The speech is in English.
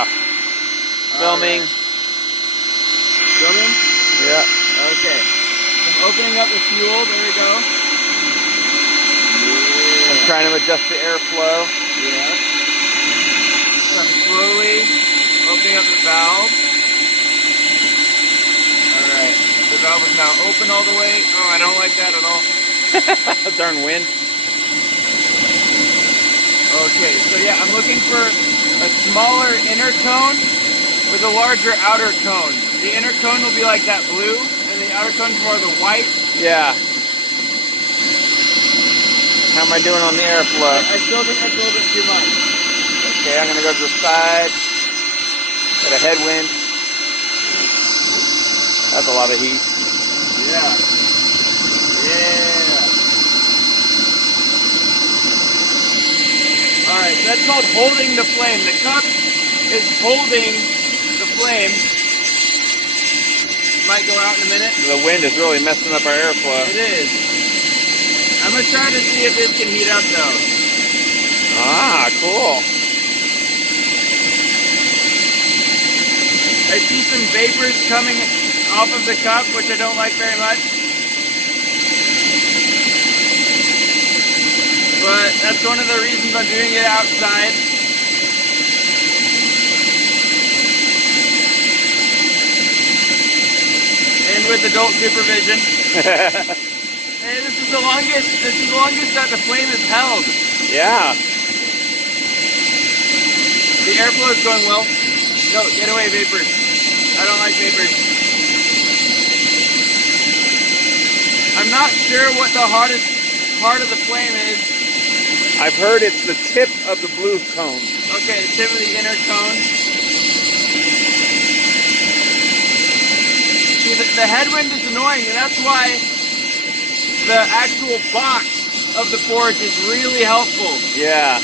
Yeah. Filming. Right. Filming? Yeah. Okay. I'm opening up the fuel. There we go. Yeah. I'm trying to adjust the airflow. Yeah. So I'm slowly opening up the valve. Alright. The valve is now open all the way. Oh, I don't like that at all. Darn wind. Okay, so yeah, I'm looking for a smaller inner cone with a larger outer cone. The inner cone will be like that blue, and the outer cone is more the white. Yeah. How am I doing on the airflow? I still think that's a little bit too much. Okay, I'm gonna go to the side. Got a headwind. That's a lot of heat. Yeah. Yeah. Alright, so that's called holding the flame. The cup is holding the flame. Might go out in a minute. The wind is really messing up our airflow. It is. I'm going to try to see if this can heat up though. Ah, cool. I see some vapors coming off of the cup, which I don't like very much. But that's one of the reasons I'm doing it outside. And with adult supervision. Hey, this is the longest that the flame is held. Yeah. The airflow is going well. No, get away, vapors. I don't like vapors. I'm not sure what the hottest part of the flame is. I've heard it's the tip of the blue cone. Okay, the tip of the inner cone. See, the headwind is annoying, and that's why the actual box of the forge is really helpful. Yeah.